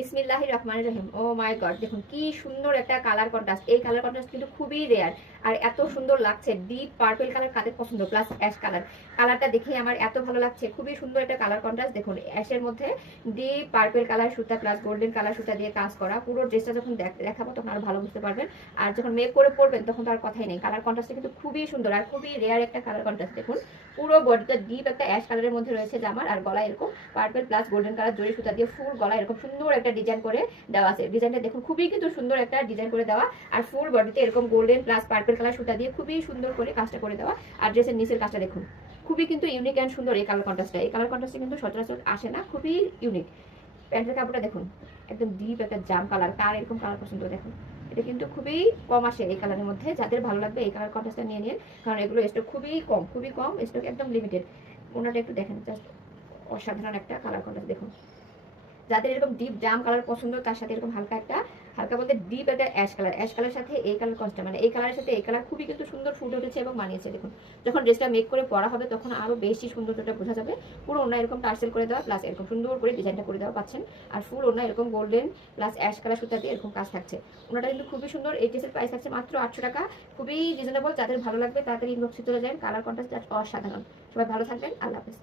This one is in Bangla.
বিসমিল্লাহির রহমানির রহিম। ও মাই গড, দেখুন কি সুন্দর একটা কালার কন্ট্রাস্ট। এই কালার কন্ট্রাস্ট কিন্তু খুবই রেয়ার আর এত সুন্দর লাগছে। ডিপ পার্পল কালার কাদের পছন্দ, প্লাস অ্যাশ কালার। কালারটা দেখে আমার এত ভালো লাগছে, খুবই সুন্দর একটা কালার কন্ট্রাস্ট। দেখুন অ্যাশের মধ্যে ডিপ পার্পল কালার সুতা প্লাস গোল্ডেন কালার সুতা দিয়ে কাজ করা। পুরো ড্রেসটা যখন দেখাবো তখন আরো ভালো বুঝতে পারবেন। আর যখন মেক করে পরবেন তখন তো আর কথাই নেই। কালার কন্ট্রাস্টটা কিন্তু খুবই সুন্দর আর খুবই রেয়ার একটা কালার কন্ট্রাস্ট। দেখুন পুরো বডিটা ডিপ একটা অ্যাশ কালারের মধ্যে রয়েছে জামার, আর গলায় এরকম পার্পল প্লাস গোল্ডেন কালার জড়ি সুতা দিয়ে ফুল গলা এরকম সুন্দর একটা ডিজাইন করে দেওয়া আছে। ডিজাইনটা দেখুন খুবই কিন্তু সুন্দর একটা ডিজাইন করে দেওয়া, আর ফুল বডিতে এরকম গোল্ডেন প্লাস পার্পল কালার সুতা দিয়ে খুবই সুন্দর করে কাজটা করে দেওয়া। আর ড্রেসের নিচের কাজটা দেখুন খুবই কিন্তু ইউনিক অ্যান্ড সুন্দর। এই কালার কন্ট্রাস্টটা, এই কালার কন্ট্রাস্টে কিন্তু সচরাচর আসে না, খুবই ইউনিক। প্যান্টের কাপড়টা দেখুন একদম ডিপ একটা জাম কালার। কার এরকম কালার পছন্দ দেখুন, এটা কিন্তু খুবই কম আসে এই কালারের মধ্যে। যাদের ভালো লাগবে এই কালার কন্ট্রাস্টটা নিয়ে নিন, কারণ এগুলো স্টক খুবই কম, খুবই কম স্টক, একদম লিমিটেড। ওনাটা একটু দেখেন, জাস্ট অসাধারণ একটা কালার কন্ট্রাস্ট। দেখুন যাদের এরকম ডিপ জাম কালার পছন্দ তার সাথে এরকম হালকা একটা, হালকা বলতে ডিপ একটা অ্যাশ কালার, অ্যাশ কালার সাথে এই কালার কনস্টা, মানে এই কালারের সাথে এই কালার খুবই কিন্তু সুন্দর ফুটে উঠেছে এবং মানিয়েছে। দেখুন যখন ড্রেসটা মেক করে পরা হবে তখন আরো বেশি সৌন্দর্যটা বোঝা যাবে। পুরো ওনা এরকম টার্সেল করে দেওয়া প্লাস এরকম সুন্দর করে ডিজাইনটা করে দেওয়া পাচ্ছেন। আর ফুল ওনা এরকম গোল্ডেন প্লাস অ্যাশ কালার সুতা দিয়ে এরকম কাজ থাকছে। ওনাটা কিন্তু খুবই সুন্দর। এই ড্রেসের প্রাইস থাকছে মাত্র 800 টাকা, খুবই রিজনেবল। যাদের ভালো লাগবে তাড়াতাড়ি ইনবক্সে চলে যান। কালার কন্ট্রাস্ট অসাধারণ। সবাই ভালো থাকবেন, আল্লাহ হাফেজ।